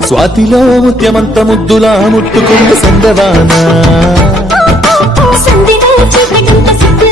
స్వాతిలో ముత్యమంత ముద్దులా ముట్టుకున్న సందవానా సంధిలో చీకటంత సిగ్గుల